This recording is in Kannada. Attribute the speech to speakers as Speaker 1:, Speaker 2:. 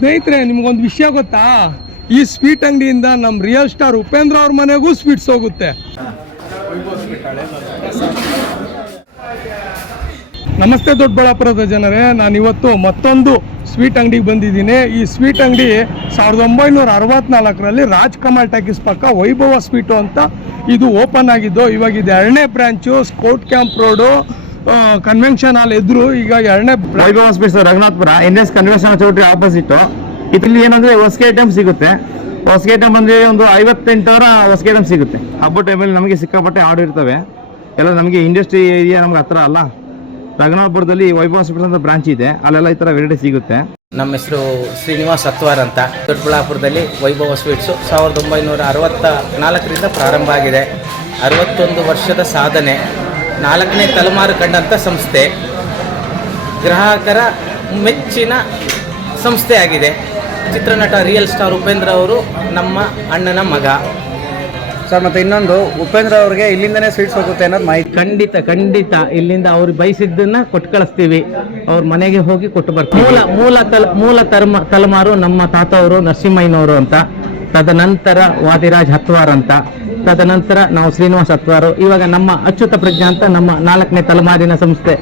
Speaker 1: ಸ್ನೇಹಿತರೆ, ನಿಮಗೊಂದು ವಿಷಯ ಗೊತ್ತಾ? ಈ ಸ್ವೀಟ್ ಅಂಗಡಿಯಿಂದ ನಮ್ಮ ರಿಯಲ್ ಸ್ಟಾರ್ ಉಪೇಂದ್ರ ಅವ್ರ ಮನೆಗೂ ಸ್ವೀಟ್ಸ್ ಹೋಗುತ್ತೆ. ನಮಸ್ತೆ ದೊಡ್ಡಬಳ್ಳಾಪುರದ ಜನರೇ ನಾನು ಇವತ್ತು ಮತ್ತೊಂದು ಸ್ವೀಟ್ ಅಂಗಡಿಗೆ ಬಂದಿದ್ದೀನಿ. ಈ ಸ್ವೀಟ್ ಅಂಗಡಿ ಸಾವಿರದ ಒಂಬೈನೂರ ಅರವತ್ನಾಲ್ಕರಲ್ಲಿ ರಾಜ್ ಟಾಕೀಸ್ ಪಕ್ಕ ವೈಭವ ಸ್ವೀಟು ಅಂತ ಇದು ಓಪನ್ ಆಗಿದ್ದು, ಇವಾಗ ಇದು ಎರಡನೇ branch, scout camp road. Convention hall ಎದುರು ಈಗ ಎರಡನೇ
Speaker 2: Vaibhava hospital Raghunathpura N S convention choultry opposite ಇಲ್ಲಿ ಏನಂದ್ರೆ ಹೊಸಗೆ ಐಟಮ್ ಸಿಗುತ್ತೆ. ಹೊಸಗೆ ಐಟಮ್ ಬಂದ್ರೆ ಒಂದು ಐವತ್ತೆಂಟರ ಹೊಸಗೆ ಐಟಮ್ ಸಿಗುತ್ತೆ. ಹಬ್ಬ ಟೈಮಲ್ಲಿ ನಮಗೆ ಸಿಕ್ಕಾಪಟ್ಟೆ ಆರ್ಡರ್ ಇರ್ತವೆ. ಎಲ್ಲ ನಮಗೆ ಇಂಡಸ್ಟ್ರಿ ಏರಿಯಾ ನಮ್ಗೆ ಹತ್ರ ಅಲ್ಲ. ರಘುನಾಥ್ಪುರದಲ್ಲಿ ವೈಭವ ಹಾಸ್ಪಿಟಲ್ ಅಂತ ಬ್ರಾಂಚ್ ಇದೆ. ಅಲ್ಲೆಲ್ಲ ಈ ಥರ ವೆರೈಟಿ ಸಿಗುತ್ತೆ.
Speaker 3: ನಮ್ಮ ಹೆಸರು ಶ್ರೀನಿವಾಸ್ ಅತ್ವಾರ್ ಅಂತ. ದೊಡ್ಡಬಳ್ಳಾಪುರದಲ್ಲಿ ವೈಭವ ಸ್ವೀಟ್ಸು ಸಾವಿರದ ಒಂಬೈನೂರ ಅರವತ್ತ ನಾಲ್ಕರಿಂದ ಪ್ರಾರಂಭ ಆಗಿದೆ. ಅರವತ್ತೊಂದು ವರ್ಷದ ಸಾಧನೆ. ನಾಲ್ಕನೇ ತಲೆಮಾರು ಕಂಡಂಥ ಸಂಸ್ಥೆ. ಗ್ರಾಹಕರ ಮೆಚ್ಚಿನ ಸಂಸ್ಥೆ ಆಗಿದೆ. ಚಿತ್ರನಟ ರಿಯಲ್ ಸ್ಟಾರ್ ಉಪೇಂದ್ರ ಅವರು ನಮ್ಮ ಅಣ್ಣನ ಮಗ.
Speaker 4: ಸರ್ ಮತ್ತೆ ಇನ್ನೊಂದು ಉಪೇಂದ್ರ ಅವ್ರಿಗೆ ಇಲ್ಲಿಂದನೇ ಸ್ವೀಟ್ಸ್ ಹೋಗುತ್ತೆ ಅನ್ನೋದು ಮಾಹಿತಿ.
Speaker 3: ಖಂಡಿತ ಖಂಡಿತ. ಇಲ್ಲಿಂದ ಅವ್ರು ಬಯಸಿದ್ದನ್ನ ಕೊಟ್ಟು ಕಳಿಸ್ತೀವಿ. ಅವ್ರ ಮನೆಗೆ ಹೋಗಿ ಕೊಟ್ಟು ಬರ್ತೀವಿ. ಮೂಲ ಮೂಲ ತಲ ಮೂಲ ತರ್ಮ ತಲೆಮಾರು ನಮ್ಮ ತಾತ ಅವರು ನರಸಿಂಹಯ್ಯನವರು ಅಂತ. ತದನಂತರ ವಾದಿರಾಜ್ ಹತ್ವಾರ್ ಅಂತ. ತದನಂತರ ನಾವು ಶ್ರೀನಿವಾಸ್ ಅತ್ವಾರು ಇವಾಗ ನಮ್ಮ ಅಚ್ಯುತ ಪ್ರಜ್ಞಾ ಅಂತ ನಮ್ಮ ನಾಲ್ಕನೇ ತಲೆಮಾರಿನ ಸಂಸ್ಥೆ.